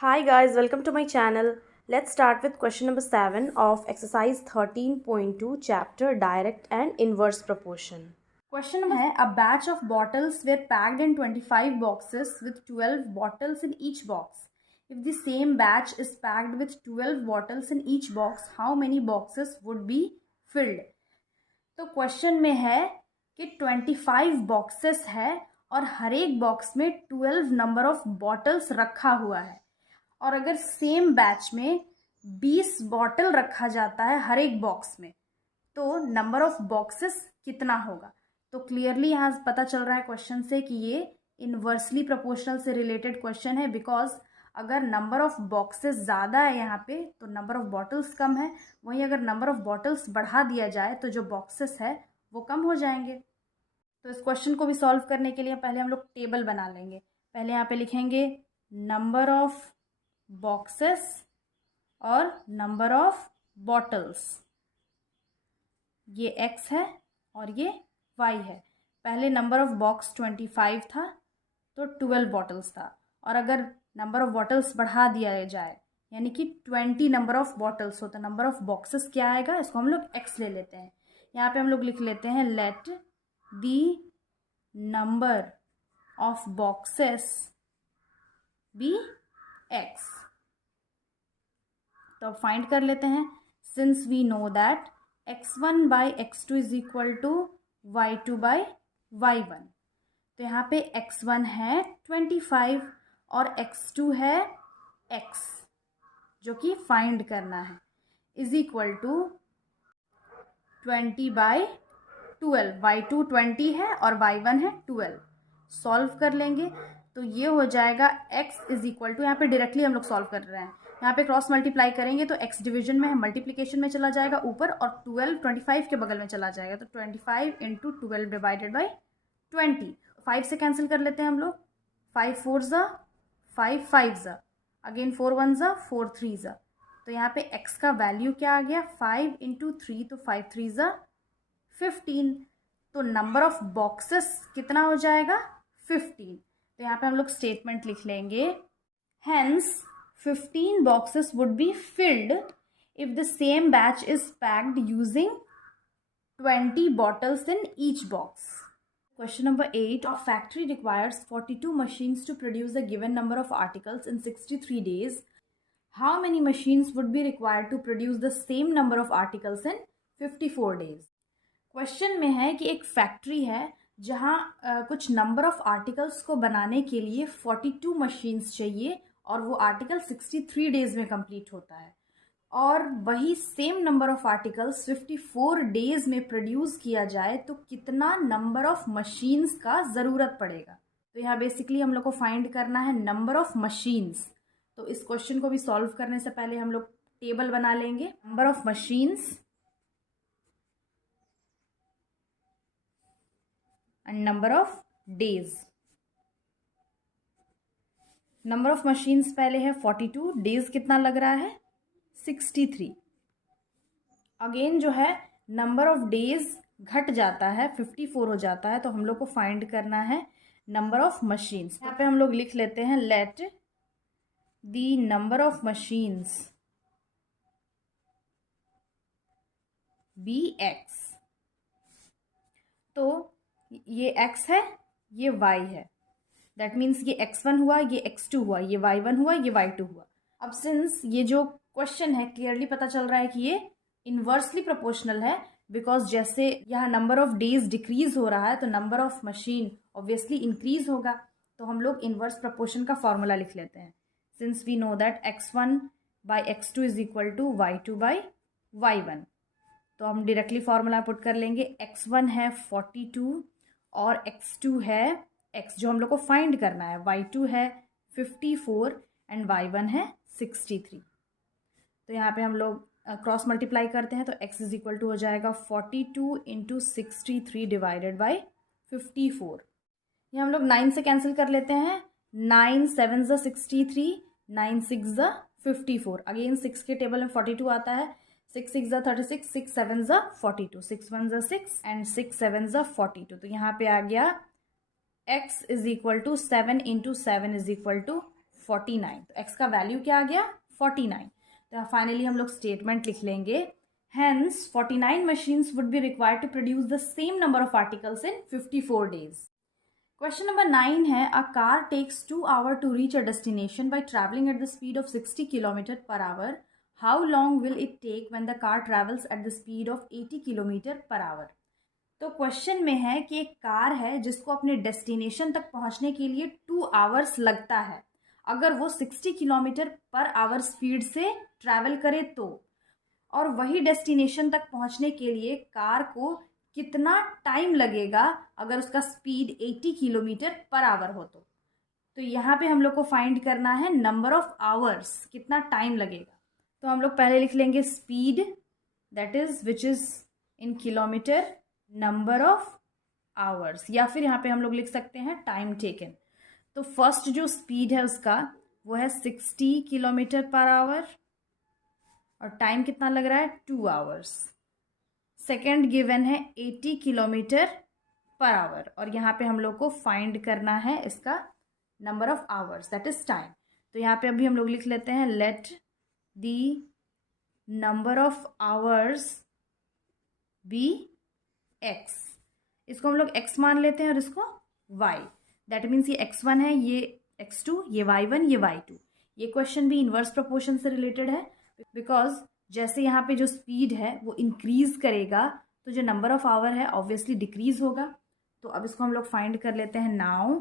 Hi guys, welcome to my channel. Let's start with question number 7 of exercise 13.2 chapter direct and inverse proportion. Question number है, a batch of bottles were packed in 25 boxes with 12 bottles in each box. If the same batch is packed with 12 bottles in each box, how many boxes would be filled? तो question में है कि 25 boxes है और हर एक box में 12 number of bottles रखा हुआ है और अगर सेम बैच में 20 बॉटल रखा जाता है हर एक बॉक्स में तो नंबर ऑफ बॉक्सेस कितना होगा। तो क्लियरली यहाँ पता चल रहा है क्वेश्चन से कि ये इनवर्सली प्रोपोर्शनल से रिलेटेड क्वेश्चन है, बिकॉज अगर नंबर ऑफ बॉक्सेस ज़्यादा है यहाँ पे तो नंबर ऑफ बॉटल्स कम है, वहीं अगर नंबर ऑफ बॉटल्स बढ़ा दिया जाए तो जो बॉक्सेस है वो कम हो जाएंगे। तो इस क्वेश्चन को भी सॉल्व करने के लिए पहले हम लोग टेबल बना लेंगे। पहले यहाँ पे लिखेंगे नंबर ऑफ बॉक्सेस और नंबर ऑफ बॉटल्स, ये x है और ये y है। पहले नंबर ऑफ बॉक्स 25 था तो 12 बॉटल्स था, और अगर नंबर ऑफ बॉटल्स बढ़ा दिया जाए यानी कि 20 नंबर ऑफ बॉटल्स हो तो नंबर ऑफ बॉक्सेस क्या आएगा, इसको हम लोग x ले लेते हैं। यहाँ पे हम लोग लिख लेते हैं let the number of boxes be x। तो फाइंड कर लेते हैं, since we know that x1 by x2 is equal to y2 by y1। तो यहाँ पे x1 है 25 और x2 है x जो कि फाइंड करना है, is equal to 20 by 12। y2 20 है और y1 है 12। सॉल्व कर लेंगे तो ये हो जाएगा x इज इक्वल टू, यहाँ पे डायरेक्टली हम लोग सॉल्व कर रहे हैं, यहाँ पे क्रॉस मल्टीप्लाई करेंगे तो x डिवीजन में है, मल्टीप्लिकेशन में चला जाएगा ऊपर और 12 25 के बगल में चला जाएगा, तो 25 इंटू 12 डिवाइडेड बाई 20। 5 से कैंसिल कर लेते हैं हम लोग, 5 4 ज़ा 5 5 ज़ा अगेन 4 1 ज़ा 4 3 ज़ा। तो यहाँ पे x का वैल्यू क्या आ गया 5 इंटू 3, तो 5 3 ज़ा 15। तो नंबर ऑफ बॉक्सेस कितना हो जाएगा 15। तो यहाँ पे हम लोग स्टेटमेंट लिख लेंगे, hence 15 boxes would be filled if the same batch is packed using 20 bottles in each box. Question number 8. A factory requires 42 machines to produce a given number of articles in 63 days. How many machines would be required to produce the same number of articles in 54 days? Question में है कि एक factory है जहाँ कुछ number of articles को बनाने के लिए 42 मशीन्स चाहिए और वो आर्टिकल 63 डेज में कंप्लीट होता है, और वही same number of articles 54 days में प्रोड्यूस किया जाए तो कितना नंबर ऑफ मशीन्स का ज़रूरत पड़ेगा। तो यहाँ बेसिकली हम लोग को फाइंड करना है नंबर ऑफ मशीन्स। तो इस क्वेश्चन को भी सॉल्व करने से पहले हम लोग टेबल बना लेंगे, number of machines and number of days. Number of machines पहले है 42, डेज कितना लग रहा है 63। अगेन जो है नंबर ऑफ डेज घट जाता है 54 हो जाता है, तो हम लोग को फाइंड करना है नंबर ऑफ मशीन्स। यहाँ पे हम लोग लिख लेते हैं let the number of machines be x। तो ये x है ये y है, दैट मीन्स ये x1 हुआ ये x2 हुआ ये y1 हुआ ये y2 हुआ। अब सिंस ये जो क्वेश्चन है क्लियरली पता चल रहा है कि ये इन्वर्सली प्रोपोर्शनल है, बिकॉज जैसे यहाँ नंबर ऑफ डेज डिक्रीज हो रहा है तो number of machine obviously increase होगा। तो हम लोग इन्वर्स प्रोपोर्शन का फॉर्मूला लिख लेते हैं, since we know that x1 by x2 is equal to y2 by y1। तो हम डायरेक्टली फॉर्मूला पुट कर लेंगे, x1 है 42 और x2 है x जो हम लोग को फाइंड करना है, y2 है 54 एंड y1 है 63। तो यहाँ पे हम लोग क्रॉस मल्टीप्लाई करते हैं तो x इज इक्वल टू हो जाएगा 42 इंटू 63 डिवाइडेड बाई 54। ये हम लोग 9 से कैंसिल कर लेते हैं, 9 7 ज़ा 63 9 6 ज़ा 54। अगेन 6 के टेबल में 42 आता है, 6 6 ज़ा 36 6 7 ज़ा 42 6 1 ज़ा 6 एंड 6 7 ज़ा 42। तो यहाँ पे आ गया x is equal to 7 into 7 is equal to 49, तो x का वैल्यू क्या आ गया 49। तो फाइनली हम लोग स्टेटमेंट लिख लेंगे, hence 49 machines would be required to produce the same number of articles in 54 days. Question number 9 है, a car takes 2 hours to reach a destination by traveling at the speed of 60 km per hour. How long will it take when the car travels at the speed of 80 km per hour? तो question में है कि एक car है जिसको अपने destination तक पहुंचने के लिए 2 आवर्स लगता है अगर वो 60 किलोमीटर पर आवर स्पीड से ट्रैवल करे तो, और वही डेस्टिनेशन तक पहुंचने के लिए कार को कितना टाइम लगेगा अगर उसका स्पीड 80 किलोमीटर पर आवर हो तो यहाँ पे हम लोग को फाइंड करना है नंबर ऑफ आवर्स, कितना टाइम लगेगा। तो हम लोग पहले लिख लेंगे speed, that is which is in kilometre, number of hours, या फिर यहाँ पे हम लोग लिख सकते हैं टाइम टेकन। तो फर्स्ट जो स्पीड है उसका वो है 60 किलोमीटर पर आवर और टाइम कितना लग रहा है 2 आवर्स। सेकेंड गिवन है 80 किलोमीटर पर आवर और यहाँ पे हम लोग को फाइंड करना है इसका number of hours, that is time. तो यहाँ पे अभी हम लोग लिख लेते हैं let the number of hours be x, इसको हम लोग x मान लेते हैं और इसको y, दैट मीन्स ये x1 है, ये x2, ये y1, ये y2। ये क्वेश्चन भी इन्वर्स प्रोपोर्शन से रिलेटेड है बिकॉज जैसे यहाँ पे जो स्पीड है वो इंक्रीज करेगा तो जो नंबर ऑफ आवर है ऑब्वियसली डिक्रीज होगा। तो अब इसको हम लोग फाइंड कर लेते हैं। Now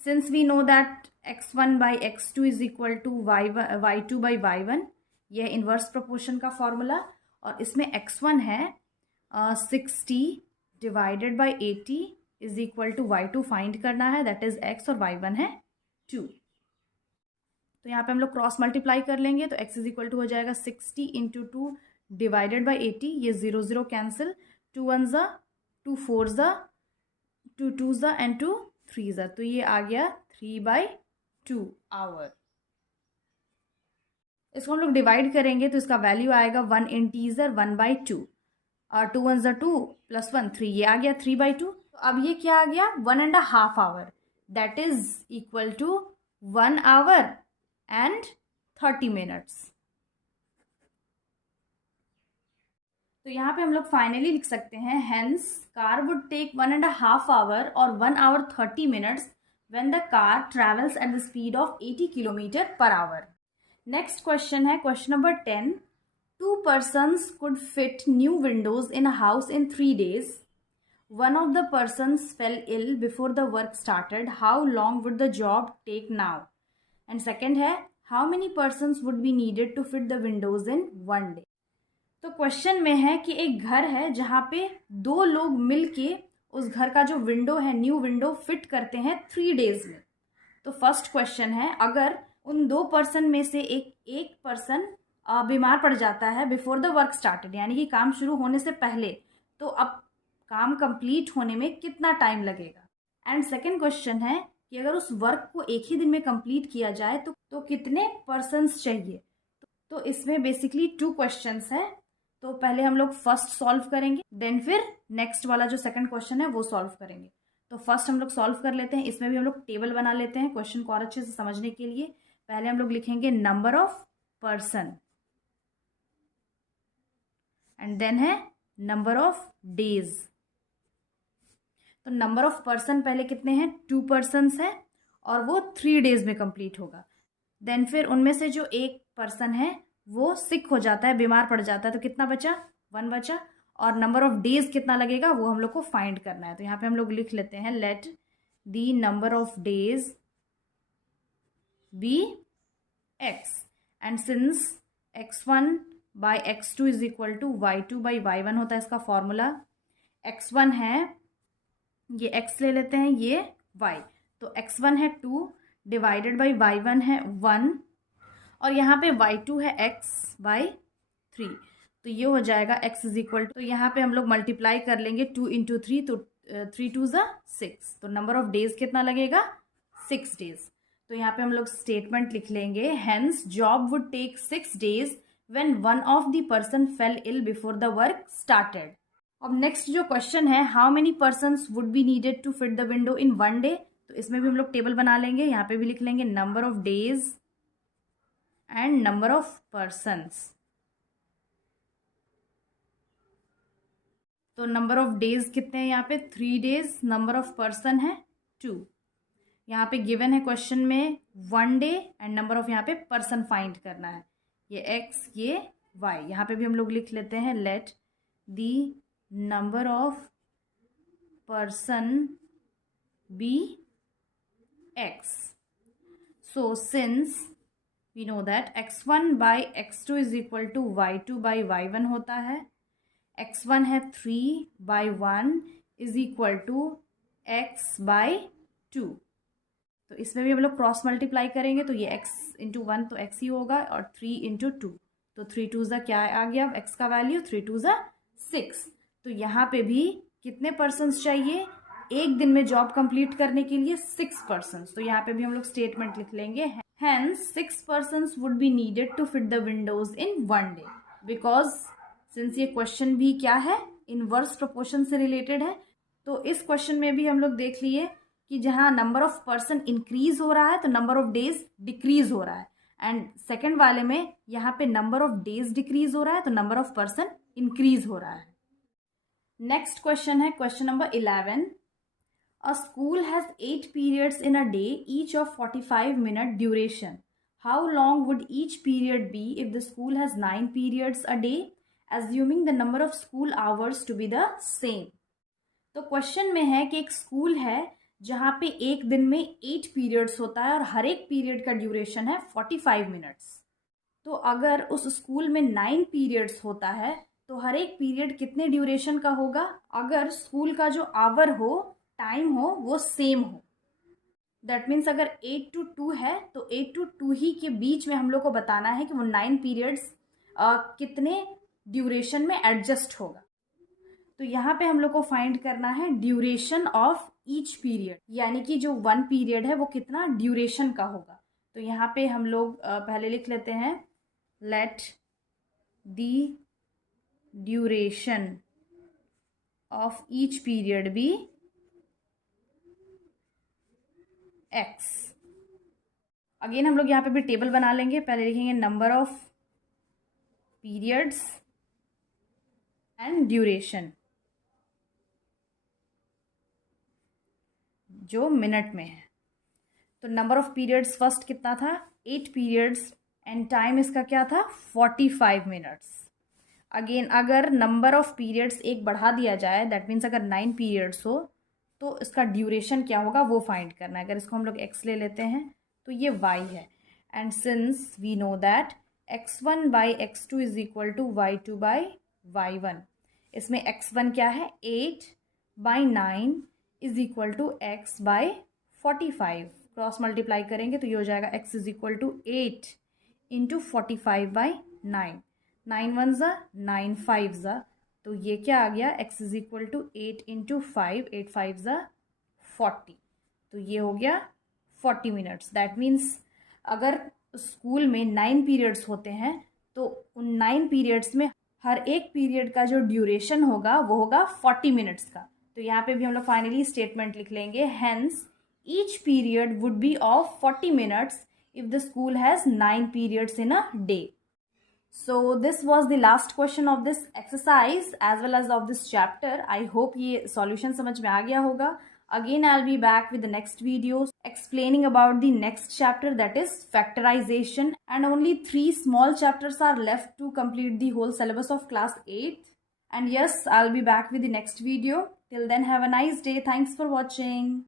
since we know that x1 by x2 is equal to y2 by y1, यह इन्वर्स प्रोपोर्शन का फॉर्मूला, और इसमें x1 है 60 divided by 80 is equal to y2 find करना है, दैट इज x, और y1 है 2। तो यहाँ पे हम लोग क्रॉस मल्टीप्लाई कर लेंगे तो x इज इक्वल टू हो जाएगा 60 इंटू 2 डिवाइडेड बाई 80, ये 0 0 कैंसिल, 2 1 ज़ा, 2 4 ज़ा, 2 2 ज़ा एंड 2 3 ज़ा, तो ये आ गया 3/2 आवर। इसको हम लोग डिवाइड करेंगे तो इसका वैल्यू आएगा 1 इंटीजर 1/2 और 2 1 ज़ा 2 प्लस 1 3, ये आ गया 3/2। तो अब ये क्या आ गया 1.5 hour, that is equal to 1 hour and 30 minutes. तो यहाँ पे हम लोग फाइनली लिख सकते हैं hence car would take 1.5 hour और 1 hour 30 minutes when the car travels at the speed of 80 kilometre per hour. Next question है question number 10। 2 persons could fit new windows in a house in 3 days. One of the persons fell ill before the work started. How long would the job take now? And second है how many persons would be needed to fit the windows in 1 day? तो question में है कि एक घर है जहाँ पे 2 लोग मिलके उस घर का जो विंडो है न्यू विंडो फिट करते हैं 3 डेज में। तो फर्स्ट क्वेश्चन है अगर उन 2 पर्सन में से एक पर्सन बीमार पड़ जाता है बिफोर द वर्क स्टार्टेड, यानी कि काम शुरू होने से पहले, तो अब काम कंप्लीट होने में कितना टाइम लगेगा। एंड सेकेंड क्वेश्चन है कि अगर उस वर्क को एक ही दिन में कंप्लीट किया जाए तो कितने पर्सन्स चाहिए। तो इसमें बेसिकली 2 क्वेश्चंस हैं, तो पहले हम लोग फर्स्ट सॉल्व करेंगे, देन फिर नेक्स्ट वाला जो सेकंड क्वेश्चन है वो सॉल्व करेंगे। तो फर्स्ट हम लोग सॉल्व कर लेते हैं, इसमें भी हम लोग टेबल बना लेते हैं क्वेश्चन को और अच्छे से समझने के लिए। पहले हम लोग लिखेंगे number of person and then है नंबर ऑफ डेज। तो नंबर ऑफ पर्सन पहले कितने हैं 2 पर्सन्स हैं और वो 3 डेज में कंप्लीट होगा। देन फिर उनमें से जो एक पर्सन है वो सिक हो जाता है, बीमार पड़ जाता है, तो कितना बचा 1 बचा, और नंबर ऑफ डेज कितना लगेगा वो हम लोग को फाइंड करना है। तो यहाँ पे हम लोग लिख लेते हैं let the number of days be x and since x1 by x2 is equal to y2 by y1 होता है इसका फॉर्मूला। x1 है ये x ले लेते हैं, ये y, तो x1 है 2 डिवाइडेड बाई y1 है 1 और यहाँ पे y2 है x बाई 3, तो ये हो जाएगा x इज इक्वल टू, तो यहाँ पे हम लोग मल्टीप्लाई कर लेंगे 2 इंटू 3, तो 3 2 ज़ा 6, तो नंबर ऑफ डेज कितना लगेगा 6 डेज। तो यहाँ पे हम लोग स्टेटमेंट लिख लेंगे hence job would take 6 days when one of the person fell ill before the work started. अब नेक्स्ट जो क्वेश्चन है how many persons would be needed to fit the window in 1 day, तो इसमें भी हम लोग टेबल बना लेंगे। यहाँ पे भी लिख लेंगे number of days and number of persons. तो नंबर ऑफ डेज कितने हैं यहाँ पे 3 डेज, नंबर ऑफ पर्सन है 2। यहाँ पे गिवन है क्वेश्चन में 1 डे एंड नंबर ऑफ यहाँ पे पर्सन फाइंड करना है, ये x ये y। यहाँ पे भी हम लोग लिख लेते हैं let the number of person be x। So since we know that x1 by x2 is equal to y2 by y1 होता है, x1 है 3 by 1 is equal to x by 2। तो इसमें भी हम लोग क्रॉस मल्टीप्लाई करेंगे तो ये x इंटू 1 तो x ही होगा और 3 इंटू 2 तो 3 2 ज़ा क्या आ गया अब x का वैल्यू 3 2 ज़ा 6। तो यहाँ पे भी कितने पर्सन्स चाहिए एक दिन में जॉब कंप्लीट करने के लिए 6 पर्सन्स। तो यहाँ पे भी हम लोग स्टेटमेंट लिख लेंगे hence 6 persons would be needed to fit the windows in 1 day. Because since ये क्वेश्चन भी क्या है इनवर्स प्रोपोर्शन से रिलेटेड है, तो इस क्वेश्चन में भी हम लोग देख लिए कि जहाँ नंबर ऑफ पर्सन इंक्रीज हो रहा है तो नंबर ऑफ डेज डिक्रीज हो रहा है, एंड सेकंड वाले में यहाँ पे नंबर ऑफ डेज डिक्रीज हो रहा है तो नंबर ऑफ पर्सन इंक्रीज हो रहा है। नेक्स्ट क्वेश्चन है question number 11। A school has 8 periods in a day each of 45 minute duration. How long would each period be if the school has 9 periods a day assuming the number of school hours to be the same। तो question में है कि एक school है जहाँ पे एक दिन में 8 पीरियड्स होता है और हर एक पीरियड का ड्यूरेशन है 45 मिनट्स। तो अगर उस स्कूल में 9 पीरियड्स होता है तो हर एक पीरियड कितने ड्यूरेशन का होगा अगर स्कूल का जो आवर हो टाइम हो वो सेम हो। दैट मीन्स अगर 8 to 2 है तो 8 to 2 ही के बीच में हम लोग को बताना है कि वो 9 पीरियड्स कितने ड्यूरेशन में एडजस्ट होगा। तो यहाँ पे हम लोग को फाइंड करना है ड्यूरेशन ऑफ ईच पीरियड, यानी कि जो 1 पीरियड है वो कितना ड्यूरेशन का होगा। तो यहाँ पे हम लोग पहले लिख लेते हैं let the duration of each period be x। Again हम लोग यहाँ पे भी टेबल बना लेंगे। पहले लिखेंगे number of periods and duration जो मिनट में है। तो नंबर ऑफ पीरियड्स फर्स्ट कितना था 8 पीरियड्स एंड टाइम इसका क्या था 45 मिनट्स। अगेन अगर नंबर ऑफ पीरियड्स एक बढ़ा दिया जाए दैट मीन्स अगर 9 पीरियड्स हो तो इसका ड्यूरेशन क्या होगा वो फाइंड करना है। अगर इसको हम लोग x ले लेते हैं तो ये y है, and since we know that x1 by x2 is equal to y2 by y1। इसमें x1 क्या है 8 by 9 is equal to x by 45। Cross multiply करेंगे तो ये हो जाएगा x is equal to 8 into 45 by 9। 9 1 ज़ा 9 5 ज़ा तो ये क्या आ गया x is equal to 8 into 5 8 5 ज़ा 40। तो ये हो गया 40 मिनट्स। दैट मीन्स अगर स्कूल में 9 पीरियड्स होते हैं तो उन 9 पीरियड्स में हर एक पीरियड का जो ड्यूरेशन होगा वो होगा 40 मिनट्स का। तो यहाँ पे भी हम लोग फाइनली स्टेटमेंट लिख लेंगे hence each period would be of 40 minutes if the school has 9 periods in a day. So this was the last question of this exercise as well as of this chapter. I hope ये solution समझ में आ गया होगा। Again I'll be back with the next video explaining about the next chapter, that is factorization, and only 3 small chapters are left to complete the whole syllabus of class 8th. And yes, I'll be back with the next video. Till then, have a nice day. Thanks for watching.